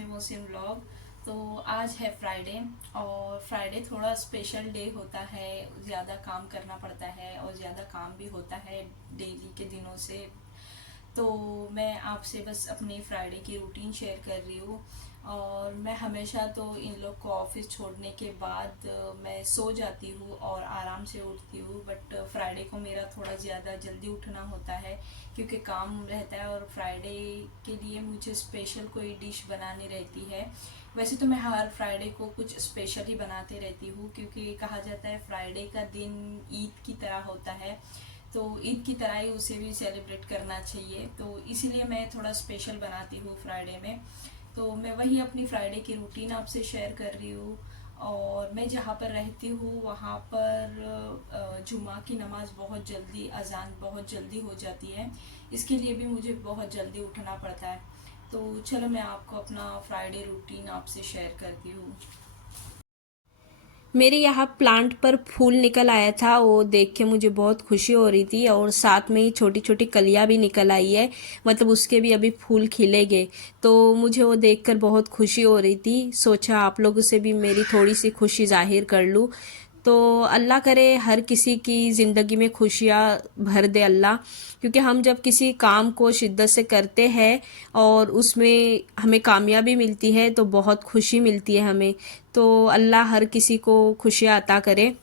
मी Mohsin vlog. तो आज है फ्राइडे और फ्राइडे थोड़ा स्पेशल डे होता है। ज़्यादा काम करना पड़ता है और ज़्यादा काम भी होता है डेली के दिनों से। तो मैं आपसे बस अपनी फ्राइडे की रूटीन शेयर कर रही हूँ। और मैं हमेशा तो इन लोग को ऑफिस छोड़ने के बाद मैं सो जाती हूँ और आराम से उठती हूँ। बट फ्राइडे को मेरा थोड़ा ज़्यादा जल्दी उठना होता है क्योंकि काम रहता है और फ्राइडे के लिए मुझे स्पेशल कोई डिश बनानी रहती है। वैसे तो मैं हर फ्राइडे को कुछ स्पेशल ही बनाते रहती हूँ क्योंकि कहा जाता है फ्राइडे का दिन ईद की तरह होता है। तो ईद की तरह ही उसे भी सेलिब्रेट करना चाहिए, तो इसीलिए मैं थोड़ा स्पेशल बनाती हूँ फ्राइडे में। तो मैं वही अपनी फ्राइडे की रूटीन आपसे शेयर कर रही हूँ। और मैं जहाँ पर रहती हूँ वहाँ पर जुमा की नमाज़ बहुत जल्दी, अजान बहुत जल्दी हो जाती है। इसके लिए भी मुझे बहुत जल्दी उठना पड़ता है। तो चलो मैं आपको अपना फ्राइडे रूटीन आपसे शेयर करती हूँ। मेरे यहाँ प्लांट पर फूल निकल आया था, वो देख के मुझे बहुत खुशी हो रही थी। और साथ में ही छोटी छोटी कलियाँ भी निकल आई है, मतलब उसके भी अभी फूल खिलेंगे। तो मुझे वो देखकर बहुत खुशी हो रही थी। सोचा आप लोगों से भी मेरी थोड़ी सी खुशी जाहिर कर लूँ। तो अल्लाह करे हर किसी की ज़िंदगी में खुशियाँ भर दे अल्लाह, क्योंकि हम जब किसी काम को शिद्दत से करते हैं और उसमें हमें कामयाबी मिलती है तो बहुत खुशी मिलती है हमें। तो अल्लाह हर किसी को खुशियाँ अता करे।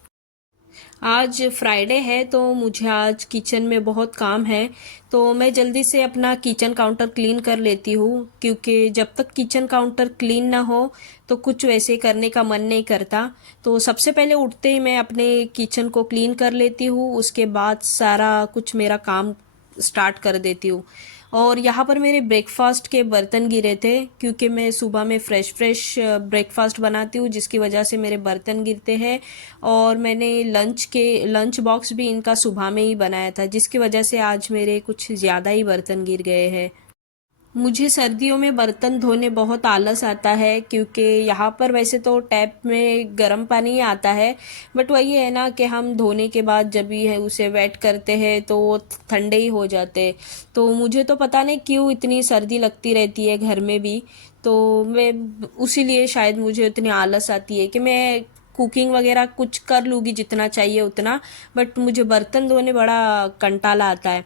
आज फ्राइडे है तो मुझे आज किचन में बहुत काम है। तो मैं जल्दी से अपना किचन काउंटर क्लीन कर लेती हूँ, क्योंकि जब तक किचन काउंटर क्लीन ना हो तो कुछ वैसे करने का मन नहीं करता। तो सबसे पहले उठते ही मैं अपने किचन को क्लीन कर लेती हूँ, उसके बाद सारा कुछ मेरा काम स्टार्ट कर देती हूँ। और यहाँ पर मेरे ब्रेकफास्ट के बर्तन गिरे थे, क्योंकि मैं सुबह में फ़्रेश फ़्रेश ब्रेकफास्ट बनाती हूँ, जिसकी वजह से मेरे बर्तन गिरते हैं। और मैंने लंच बॉक्स भी इनका सुबह में ही बनाया था, जिसकी वजह से आज मेरे कुछ ज़्यादा ही बर्तन गिर गए हैं। मुझे सर्दियों में बर्तन धोने बहुत आलस आता है, क्योंकि यहाँ पर वैसे तो टैप में गर्म पानी ही आता है। बट वही है ना कि हम धोने के बाद जब भी है उसे वेट करते हैं तो वो ठंडे ही हो जाते। तो मुझे तो पता नहीं क्यों इतनी सर्दी लगती रहती है घर में भी। तो मैं उसीलिए शायद मुझे इतनी आलस आती है कि मैं कुकिंग वगैरह कुछ कर लूँगी जितना चाहिए उतना, बट मुझे बर्तन धोने बड़ा कंटाला आता है।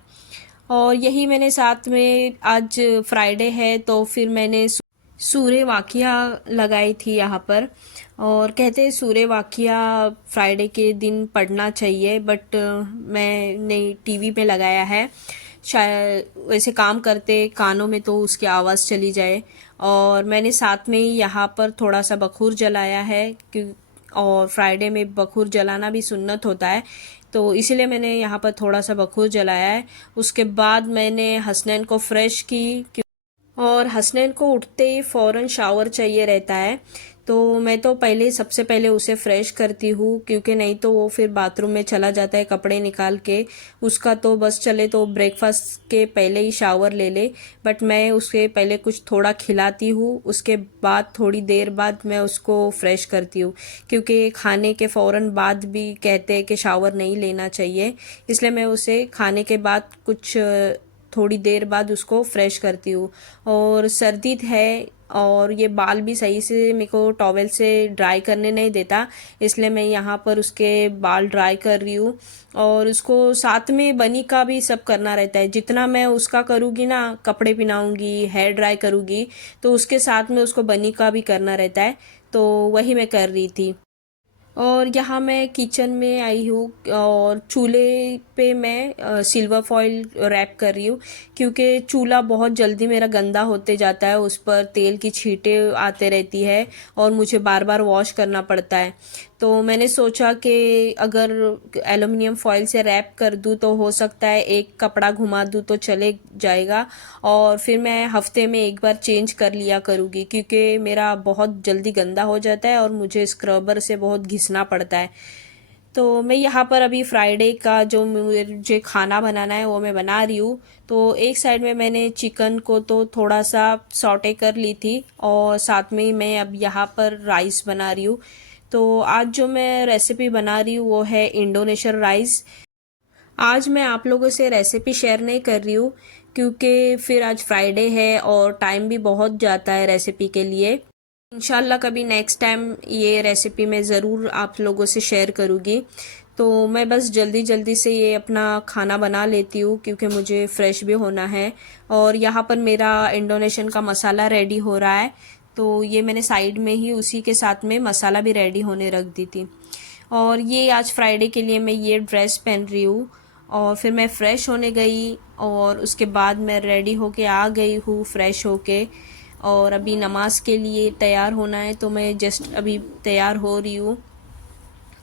और यही मैंने साथ में आज फ्राइडे है तो फिर मैंने सूर्य वाकिया लगाई थी यहाँ पर। और कहते हैं सूर्य वाकिया फ्राइडे के दिन पढ़ना चाहिए, बट मैंने टीवी में लगाया है, शायद वैसे काम करते कानों में तो उसकी आवाज़ चली जाए। और मैंने साथ में ही यहाँ पर थोड़ा सा बखूर जलाया है, और फ्राइडे में बखूर जलाना भी सुन्नत होता है, तो इसीलिए मैंने यहाँ पर थोड़ा सा बखूर जलाया है। उसके बाद मैंने हसनैन को फ्रेश की, और हसनैन को उठते ही फ़ौरन शावर चाहिए रहता है। तो मैं तो पहले सबसे पहले उसे फ्रेश करती हूँ, क्योंकि नहीं तो वो फिर बाथरूम में चला जाता है कपड़े निकाल के। उसका तो बस चले तो ब्रेकफास्ट के पहले ही शावर ले ले, बट मैं उसके पहले कुछ थोड़ा खिलाती हूँ, उसके बाद थोड़ी देर बाद मैं उसको फ्रेश करती हूँ। क्योंकि खाने के फ़ौरन बाद भी कहते हैं कि शावर नहीं लेना चाहिए, इसलिए मैं उसे खाने के बाद कुछ थोड़ी देर बाद उसको फ्रेश करती हूँ। और सर्दी है और ये बाल भी सही से मेरे को टॉवेल से ड्राई करने नहीं देता, इसलिए मैं यहाँ पर उसके बाल ड्राई कर रही हूँ। और उसको साथ में बनी का भी सब करना रहता है, जितना मैं उसका करूँगी ना, कपड़े पहनाऊँगी, हेयर ड्राई करूँगी, तो उसके साथ में उसको बनी का भी करना रहता है। तो वही मैं कर रही थी। और यहाँ मैं किचन में आई हूँ और चूल्हे पे मैं सिल्वर फॉइल रैप कर रही हूँ, क्योंकि चूल्हा बहुत जल्दी मेरा गंदा होते जाता है, उस पर तेल की छींटें आते रहती है और मुझे बार बार वॉश करना पड़ता है। तो मैंने सोचा कि अगर एलुमिनियम फॉइल से रैप कर दूँ तो हो सकता है एक कपड़ा घुमा दूँ तो चले जाएगा। और फिर मैं हफ्ते में एक बार चेंज कर लिया करूँगी, क्योंकि मेरा बहुत जल्दी गंदा हो जाता है और मुझे स्क्रबर से बहुत घिसना पड़ता है। तो मैं यहाँ पर अभी फ्राइडे का जो मुझे खाना बनाना है वो मैं बना रही हूँ। तो एक साइड में मैंने चिकन को तो थोड़ा सा सॉटे कर ली थी, और साथ में ही मैं अब यहाँ पर राइस बना रही हूँ। तो आज जो मैं रेसिपी बना रही हूँ वो है इंडोनेशियन राइस। आज मैं आप लोगों से रेसिपी शेयर नहीं कर रही हूँ, क्योंकि फिर आज फ्राइडे है और टाइम भी बहुत जाता है रेसिपी के लिए। इंशाल्लाह कभी नेक्स्ट टाइम ये रेसिपी मैं ज़रूर आप लोगों से शेयर करूँगी। तो मैं बस जल्दी जल्दी से ये अपना खाना बना लेती हूँ क्योंकि मुझे फ़्रेश भी होना है। और यहाँ पर मेरा इंडोनेशियन का मसाला रेडी हो रहा है, तो ये मैंने साइड में ही उसी के साथ में मसाला भी रेडी होने रख दी थी। और ये आज फ्राइडे के लिए मैं ये ड्रेस पहन रही हूँ और फिर मैं फ़्रेश होने गई और उसके बाद मैं रेडी होके आ गई हूँ फ़्रेश होके। और अभी नमाज के लिए तैयार होना है, तो मैं जस्ट अभी तैयार हो रही हूँ।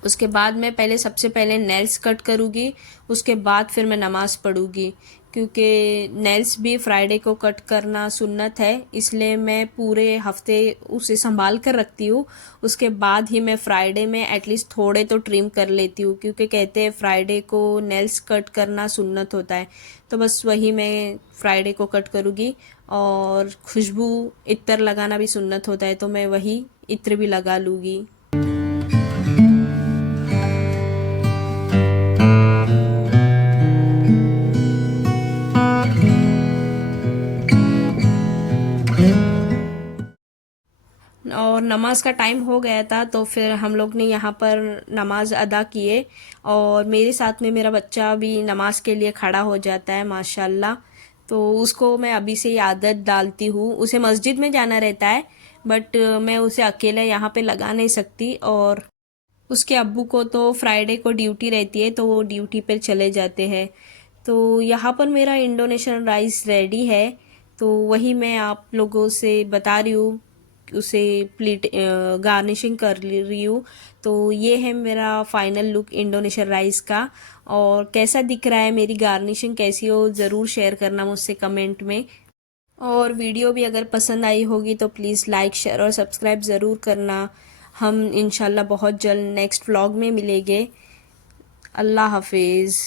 उसके बाद मैं सबसे पहले नेल्स कट करूँगी, उसके बाद फिर मैं नमाज़ पढ़ूँगी क्योंकि नेल्स भी फ्राइडे को कट करना सुन्नत है, इसलिए मैं पूरे हफ्ते उसे संभाल कर रखती हूँ। उसके बाद ही मैं फ्राइडे में एटलीस्ट थोड़े तो ट्रिम कर लेती हूँ क्योंकि कहते हैं फ्राइडे को नेल्स कट करना सुन्नत होता है। तो बस वही मैं फ्राइडे को कट करूँगी। और खुशबू इत्र लगाना भी सुन्नत होता है, तो मैं वही इत्र भी लगा लूँगी। और नमाज का टाइम हो गया था, तो फिर हम लोग ने यहाँ पर नमाज अदा किए और मेरे साथ में मेरा बच्चा भी नमाज के लिए खड़ा हो जाता है माशाल्लाह। तो उसको मैं अभी से ही आदत डालती हूँ। उसे मस्जिद में जाना रहता है, बट मैं उसे अकेले यहाँ पे लगा नहीं सकती। और उसके अब्बू को तो फ्राइडे को ड्यूटी रहती है, तो वो ड्यूटी पर चले जाते हैं। तो यहाँ पर मेरा इंडोनेशियन राइस रेडी है, तो वही मैं आप लोगों से बता रही हूँ, उसे प्लेट गार्निशिंग कर रही हूँ। तो ये है मेरा फाइनल लुक इंडोनेशियन राइस का। और कैसा दिख रहा है, मेरी गार्निशिंग कैसी हो, ज़रूर शेयर करना मुझसे कमेंट में। और वीडियो भी अगर पसंद आई होगी तो प्लीज़ लाइक शेयर और सब्सक्राइब ज़रूर करना। हम इंशाल्लाह बहुत जल्द नेक्स्ट व्लॉग में मिलेंगे। अल्लाह हाफिज़।